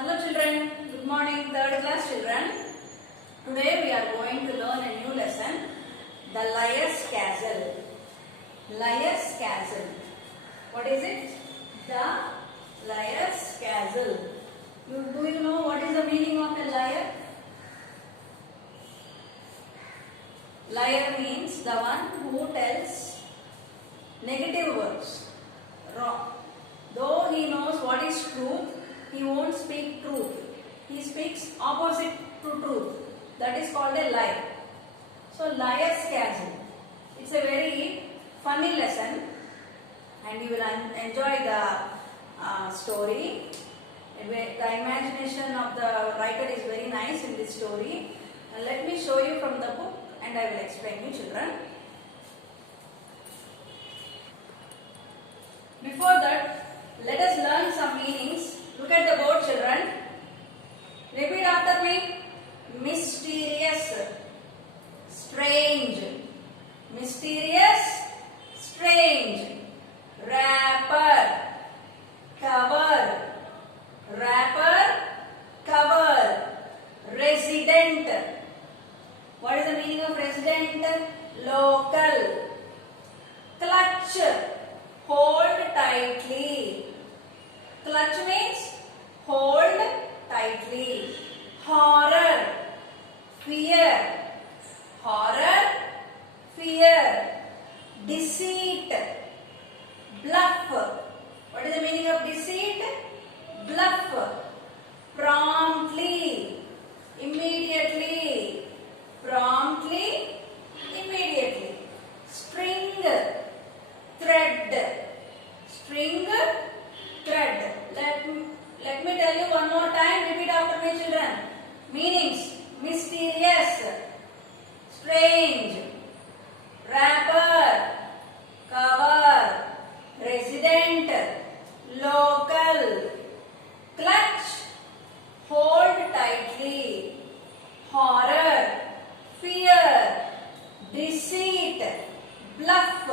Hello children, good morning, third class children. Today we are going to learn a new lesson, the Liar's Castle. Liar's Castle. What is it? The Liar's Castle. Do you know what is the meaning of a liar? Liar means the one who tells negative words, wrong. Though he knows what is truth, he won't speak truth. He speaks opposite to truth. That is called a lie. So Liar's Castle. It's a very funny lesson and you will enjoy the story. The imagination of the writer is very nice in this story. Let me show you from the book and I will explain you children. Before that, let us learn some meanings. Look at the board children. Repeat after me. Mysterious, strange. Mysterious, strange. Wrapper, cover. Wrapper, cover. Resident. What is the meaning of resident? Local. Clutch, hold tightly. Clutch means hold tightly. Horror, fear. Horror, fear. Deceit, bluff. What is the meaning of deceit? Bluff. Promptly, immediately. Promptly, immediately. String, thread. String, thread. Let me tell you one more time. Repeat after me children. Meanings. Mysterious, strange, wrapper, cover, resident, local, clutch, hold tightly, horror, fear, deceit, bluff,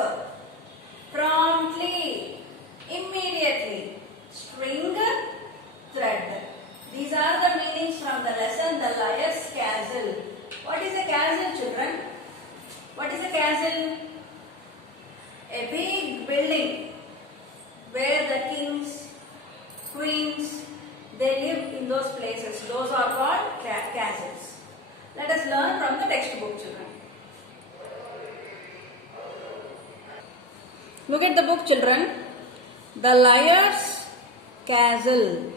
promptly, immediately, string, thread. These are the meanings from the lesson, the Liar's Castle. What is a castle, children? What is a castle? A big building where the kings, queens, they live in those places. Those are called castles. Let us learn from the textbook, children. Look at the book, children. The Liar's Castle.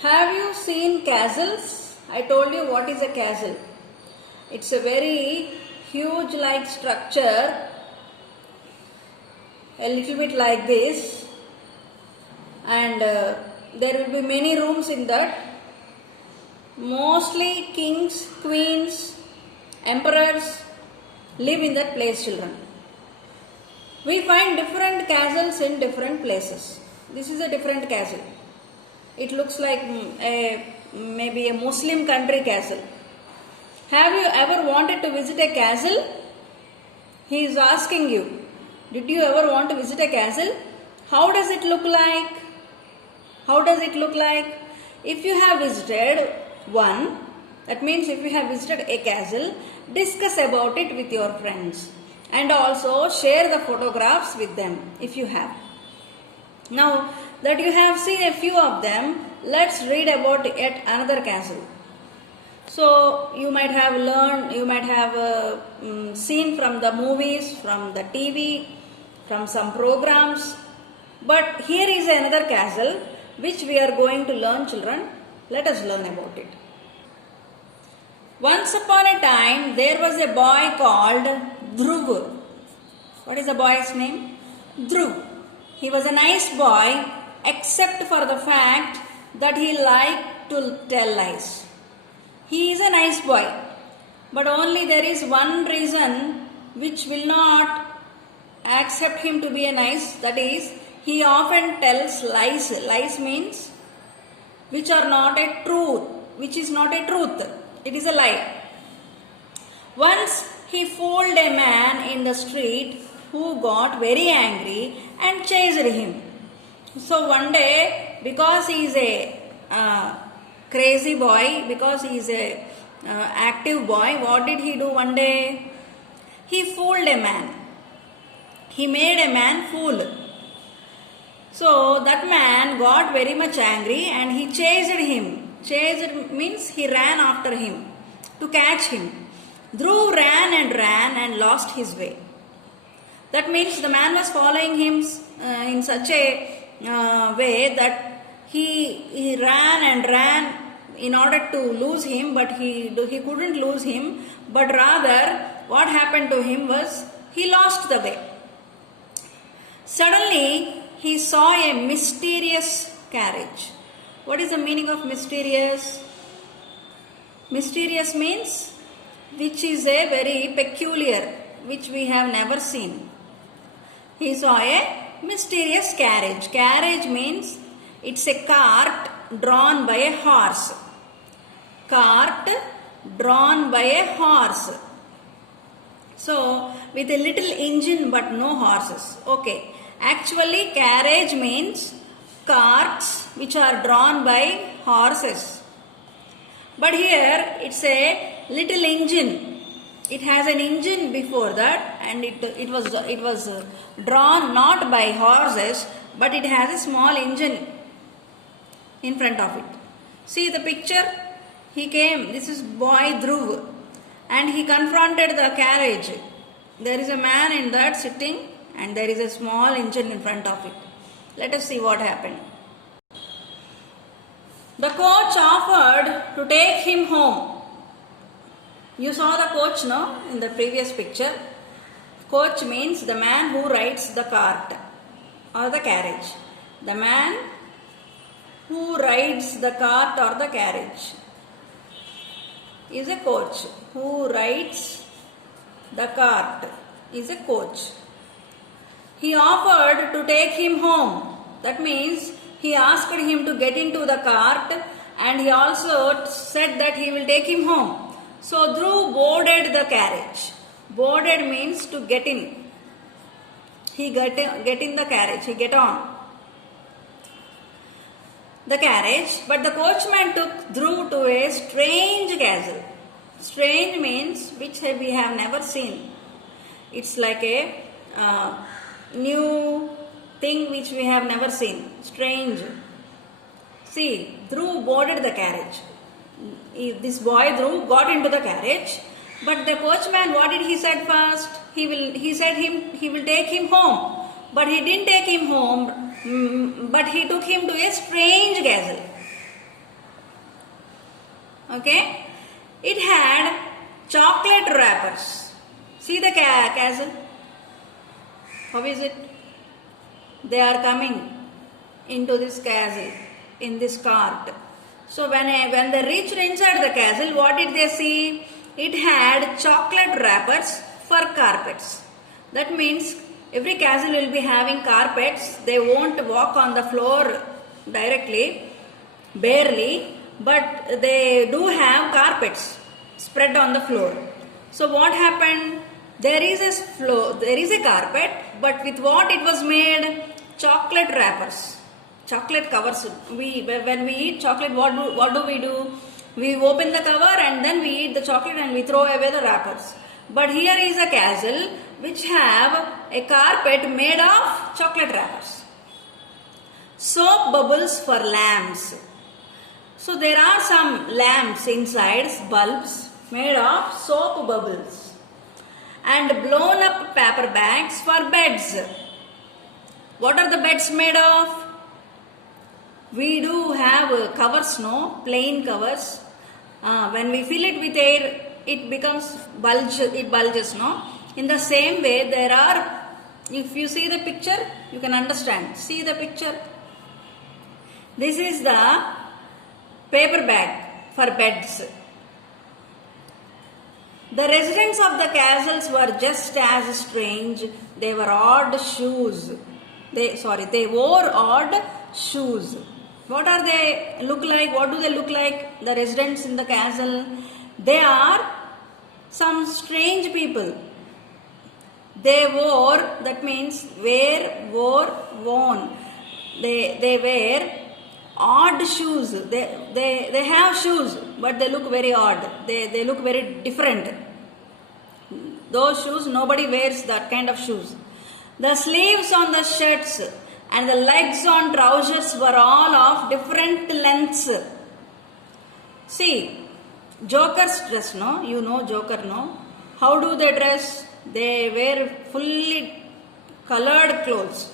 Have you seen castles? I told you what is a castle. It's a very huge like structure, a little bit like this, and there will be many rooms in that. Mostly kings, queens, emperors live in that place, children. We find different castles in different places. This is a different castle. It looks like maybe a Muslim country castle. Have you ever wanted to visit a castle? He is asking you. Did you ever want to visit a castle? How does it look like? How does it look like? If you have visited one, that means if you have visited a castle, discuss about it with your friends. And also share the photographs with them if you have. Now that you have seen a few of them, let's read about yet another castle. So you might have learned, you might have seen from the movies, from the TV, from some programs. But here is another castle which we are going to learn, children. Let us learn about it. Once upon a time, there was a boy called Dhruv. What is the boy's name? Dhruv. He was a nice boy except for the fact that he liked to tell lies. He is a nice boy, but only there is one reason which will not accept him to be a nice, that is, he often tells lies. Lies means which are not a truth, which is not a truth. It is a lie. Once he fooled a man in the street who got very angry and chased him. So one day, because he is a crazy boy, because he is a active boy. What did he do one day? He fooled a man. He made a man fool. So that man got very much angry and he chased him. Chased means he ran after him to catch him. Dhruv ran and lost his way. That means the man was following him in such a way that he ran and ran in order to lose him, but he couldn't lose him. But rather, what happened to him was he lost the way. Suddenly, he saw a mysterious carriage. What is the meaning of mysterious? Mysterious means which is a very peculiar, which we have never seen. He saw a mysterious carriage. Carriage means it's a cart drawn by a horse. Cart drawn by a horse. So, with a little engine but no horses. Okay. Actually, carriage means carts which are drawn by horses. But here it's a little engine. It has an engine before that, and it was drawn not by horses, but it has a small engine in front of it. See the picture? He came. This is boy Dhruv, and he confronted the carriage. There is a man in that sitting, and there is a small engine in front of it. Let us see what happened. The coach offered to take him home. You saw the coach, no? In the previous picture. Coach means the man who rides the cart or the carriage. The man who rides the cart or the carriage is a coach. Who rides the cart is a coach. He offered to take him home. That means he asked him to get into the cart, and he also said that he will take him home. So Dhruv boarded the carriage. Boarded means to get in. He get in the carriage. He get on the carriage. But the coachman took Dhruv to a strange castle. Strange means which we have never seen. It's like a new thing which we have never seen. Strange. See, Dhruv boarded the carriage. This boy Dhruv got into the carriage, but the coachman, what did he said first? He said he will take him home, but he didn't take him home, but he took him to a strange castle. Okay, it had chocolate wrappers. See the castle. How is it? They are coming into this castle in this cart. So when they reached inside the castle, what did they see? It had chocolate wrappers for carpets. That means every castle will be having carpets. They won't walk on the floor directly, barely, but they do have carpets spread on the floor. So what happened? There is a carpet, but with what it was made? Chocolate wrappers. Chocolate covers. When we eat chocolate, what do we do? We open the cover and then we eat the chocolate and we throw away the wrappers. But here is a castle which have a carpet made of chocolate wrappers. Soap bubbles for lamps. So there are some lamps inside, bulbs made of soap bubbles. And blown up paper bags for beds. What are the beds made of? We do have covers, no? Plain covers. When we fill it with air, it becomes it bulges, no? In the same way, there are, if you see the picture, you can understand. See the picture. This is the paper bag for beds. The residents of the castles were just as strange. They were odd shoes. They wore odd shoes. What are they look like? What do they look like? The residents in the castle. They are some strange people. They wore, that means wear, wore, worn. They wear odd shoes. They have shoes, but they look very odd. They look very different. Those shoes, nobody wears that kind of shoes. The sleeves on the shirts and the legs on trousers were all of different lengths. See, Joker's dress, no? You know Joker, no? How do they dress? They wear fully colored clothes.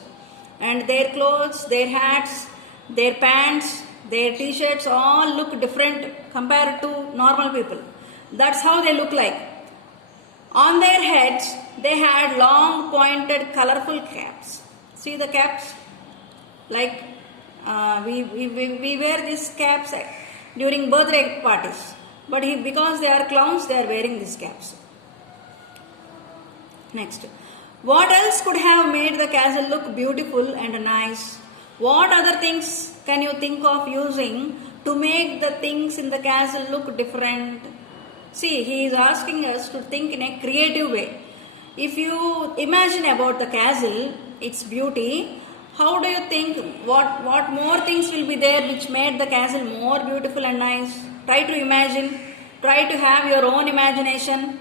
And their clothes, their hats, their pants, their t-shirts all look different compared to normal people. That's how they look like. On their heads, they had long pointed colorful caps. See the caps? Like we wear these caps during birthday parties. But because they are clowns, they are wearing these caps. Next. What else could have made the castle look beautiful and nice? What other things can you think of using to make the things in the castle look different? See, he is asking us to think in a creative way. If you imagine about the castle, its beauty, how do you think, what more things will be there which made the castle more beautiful and nice? Try to imagine, try to have your own imagination.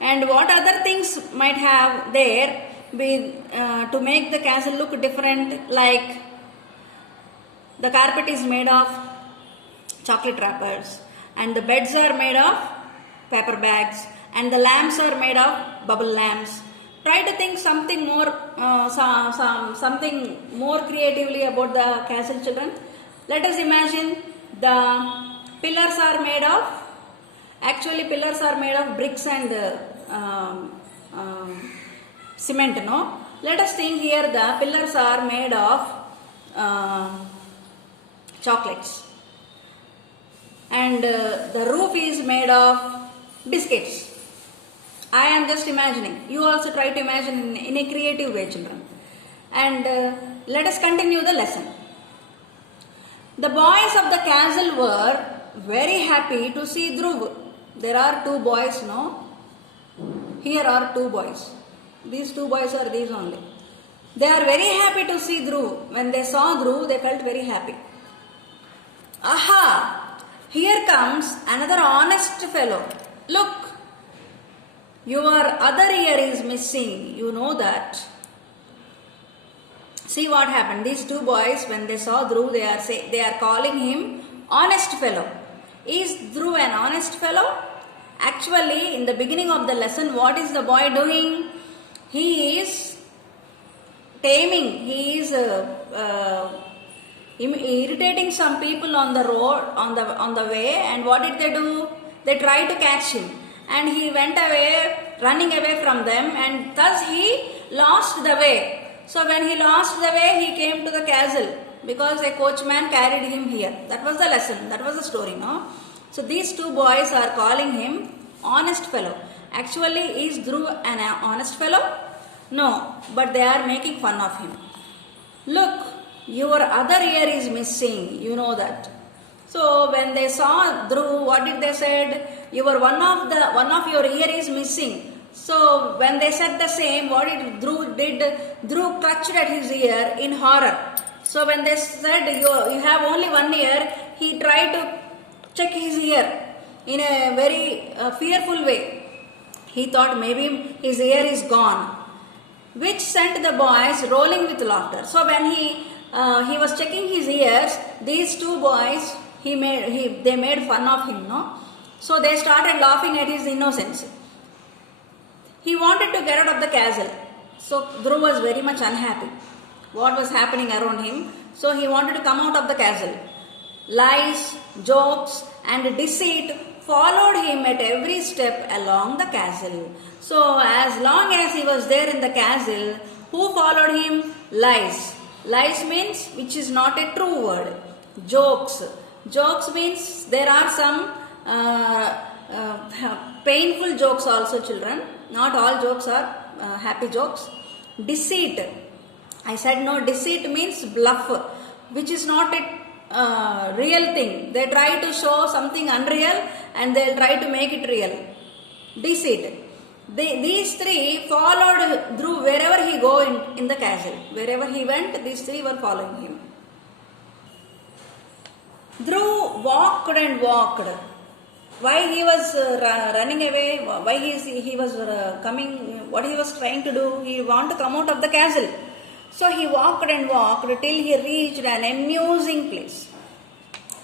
And what other things might have there to make the castle look different, like the carpet is made of chocolate wrappers and the beds are made of paper bags and the lamps are made of bubble lamps. Try to think something more, something more creatively about the castle, children. Let us imagine the pillars are made of, actually pillars are made of bricks and cement, no? Let us think here the pillars are made of chocolates and the roof is made of biscuits. I am just imagining. You also try to imagine in a creative way, children. And let us continue the lesson. The boys of the castle were very happy to see Dhruv. There are two boys, no? Here are two boys. These two boys are these only. They are very happy to see Dhruv. When they saw Dhruv, they felt very happy. Aha! Here comes another honest fellow. Look, your other ear is missing. You know that. See what happened. These two boys, when they saw Dhruv, they are calling him honest fellow. Is Dhruv an honest fellow? Actually, in the beginning of the lesson, what is the boy doing? He is taming. He is irritating some people on the road, on the way. And what did they do? They tried to catch him. And he went away, running away from them. And thus he lost the way. So when he lost the way, he came to the castle. Because a coachman carried him here. That was the lesson. That was the story, no? So these two boys are calling him honest fellow. Actually, is Dhruv an honest fellow? No, but they are making fun of him. Look, your other ear is missing. You know that. So when they saw Dhruv, what did they said? One of your ear is missing. So when they said the same, what did Dhruv did? Dhruv clutched at his ear in horror. So when they said you have only one ear, he tried to check his ear in a very fearful way. He thought maybe his ear is gone, which sent the boys rolling with laughter. So when he was checking his ears, these two boys they made fun of him, no? So they started laughing at his innocence. He wanted to get out of the castle. So Dhruv was very much unhappy. What was happening around him? So he wanted to come out of the castle. Lies, jokes and deceit followed him at every step along the castle. So as long as he was there in the castle, who followed him? Lies. Lies means which is not a true word. Jokes. Jokes means there are some painful jokes also, children. Not all jokes are happy jokes. Deceit. I said no, deceit means bluff, which is not a real thing. They try to show something unreal and they'll try to make it real. Deceit. These three followed Dhruv wherever he go in the castle. Wherever he went, these three were following him. Dhruv walked and walked. Why he was running away? Why he was coming? What he was trying to do? He wanted to come out of the castle. So he walked and walked till he reached an amusing place.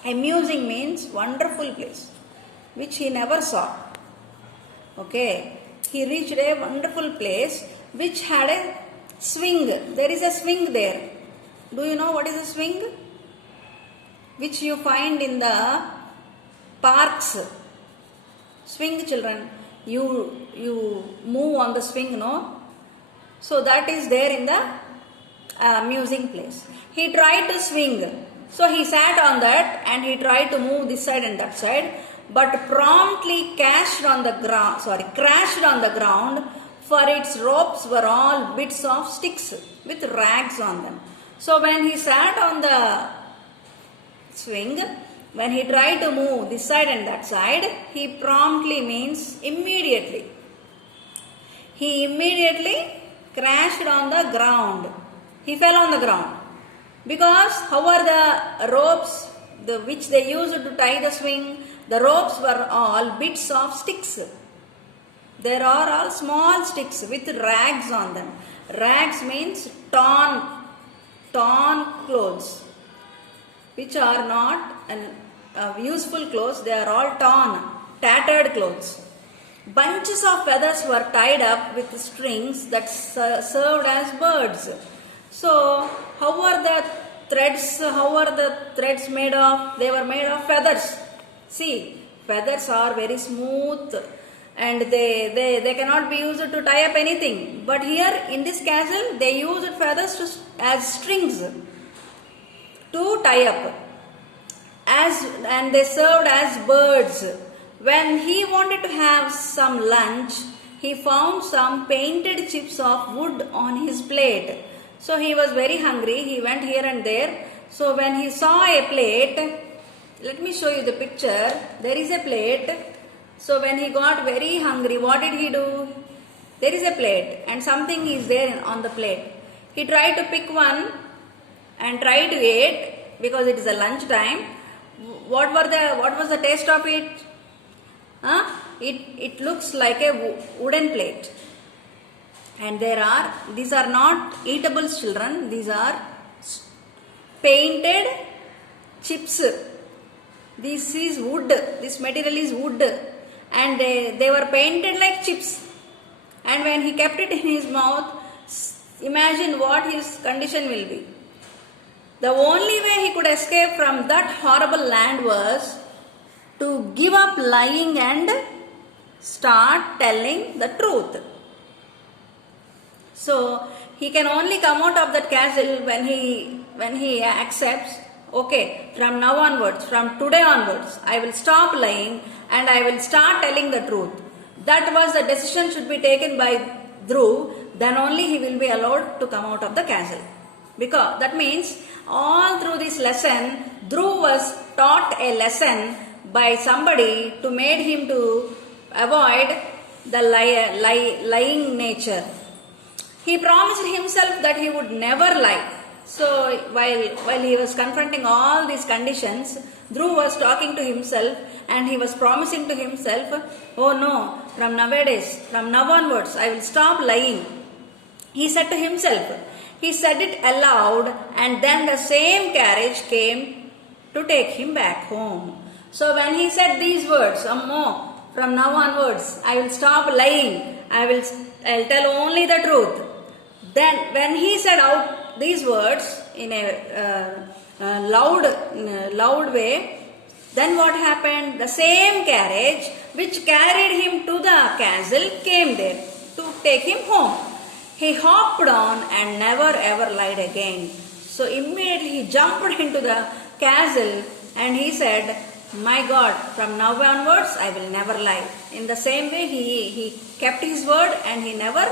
Amusing means wonderful place, which he never saw. Okay, he reached a wonderful place which had a swing. There is a swing there. Do you know what is a swing? Which you find in the parks. Swing, children. You move on the swing, no? So that is there in the amusing place. He tried to swing. So he sat on that and he tried to move this side and that side, but promptly crashed on the ground, for its ropes were all bits of sticks with rags on them. So when he sat on the swing, when he tried to move this side and that side, he promptly means immediately. He immediately crashed on the ground. He fell on the ground. Because how are the ropes which they used to tie the swing? The ropes were all bits of sticks. There are all small sticks with rags on them. Rags means torn clothes, which are not useful clothes. They are all torn, tattered clothes. Bunches of feathers were tied up with strings that served as birds. So, how are the threads made of? They were made of feathers. See, feathers are very smooth and they cannot be used to tie up anything. But here in this castle, they used feathers as strings to tie up. And they served as birds. When he wanted to have some lunch, he found some painted chips of wood on his plate. So he was very hungry. He went here and there. So when he saw a plate, let me show you the picture. There is a plate. So when he got very hungry, what did he do? There is a plate and something is there on the plate. He tried to pick one and tried to eat because it is a lunch time. What was the taste of it? It looks like a wooden plate. And these are not eatables, children. These are painted chips. This is wood. This material is wood. And they were painted like chips. And when he kept it in his mouth, imagine what his condition will be. The only way he could escape from that horrible land was to give up lying and start telling the truth. So he can only come out of that castle when he accepts, okay, from now onwards, from today onwards, I will stop lying and I will start telling the truth. That was the decision should be taken by Dhruv. Then only he will be allowed to come out of the castle. Because that means all through this lesson, Dhruv was taught a lesson by somebody to make him to avoid the lying nature. He promised himself that he would never lie. So while he was confronting all these conditions, Dhruv was talking to himself and he was promising to himself, oh no, from now onwards, I will stop lying. He said to himself. He said it aloud and then the same carriage came to take him back home. So when he said these words, Ammo, from now onwards, I will stop lying. I'll tell only the truth. Then when he said out these words in a loud way, then what happened? The same carriage which carried him to the castle came there to take him home. He hopped on and never ever lied again. So immediately he jumped into the castle and he said, my God, from now onwards I will never lie. In the same way he kept his word and he never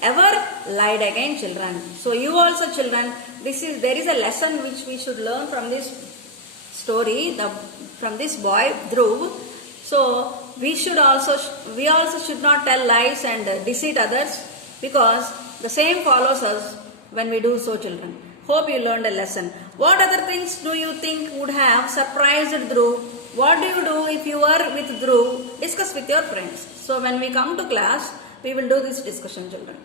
ever lied again, children. So you also, children, there is a lesson which we should learn from this story, from this boy Dhruv. So we also should not tell lies and deceive others, because the same follows us when we do so, children. Hope you learned a lesson. What other things do you think would have surprised Dhruv? What do you do if you are with Dhruv? Discuss with your friends. So when we come to class, we will do this discussion, children.